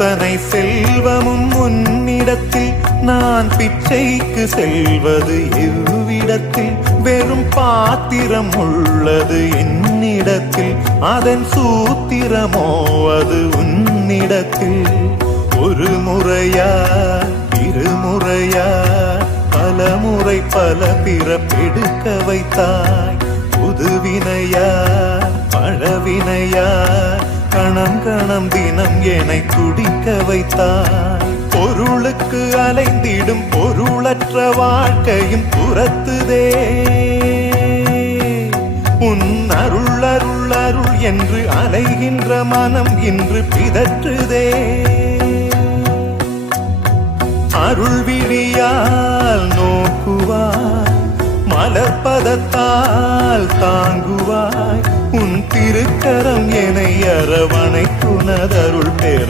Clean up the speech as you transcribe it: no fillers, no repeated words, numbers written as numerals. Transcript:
அத்தனை செல்வமும் உன்னிடத்தில் நான் பிச்சைக்கு செல்வது எவ்விடத்தில் வெறும் பாத்திரம் உள்ளது என்னிடத்தில் அதன் சூத்திரமோ அது உன்னிடத்தில் ஒரு முறையா இருமுறையா பலமுறை பல பிறப்பெடுக்க வைத்தாய் புதுவினையா பழவினையா கணம் கணம் தினம் என்னை துடிக்க வைத்தாய் பொருளுக்கு அலைந்திடும் பொருளற்ற வாழ்க்கையும் துரத்துதே உன் அருள் அருள் அருள் என்று அலைகின்ற மனம் இன்று பிதற்றுதே அருள் விழியால் நோக்குவாய் மலர்பதத்தால் தாங்குவாய் உன் திருக்கரம் என்னை அரவணைக்குனதருள் பேர்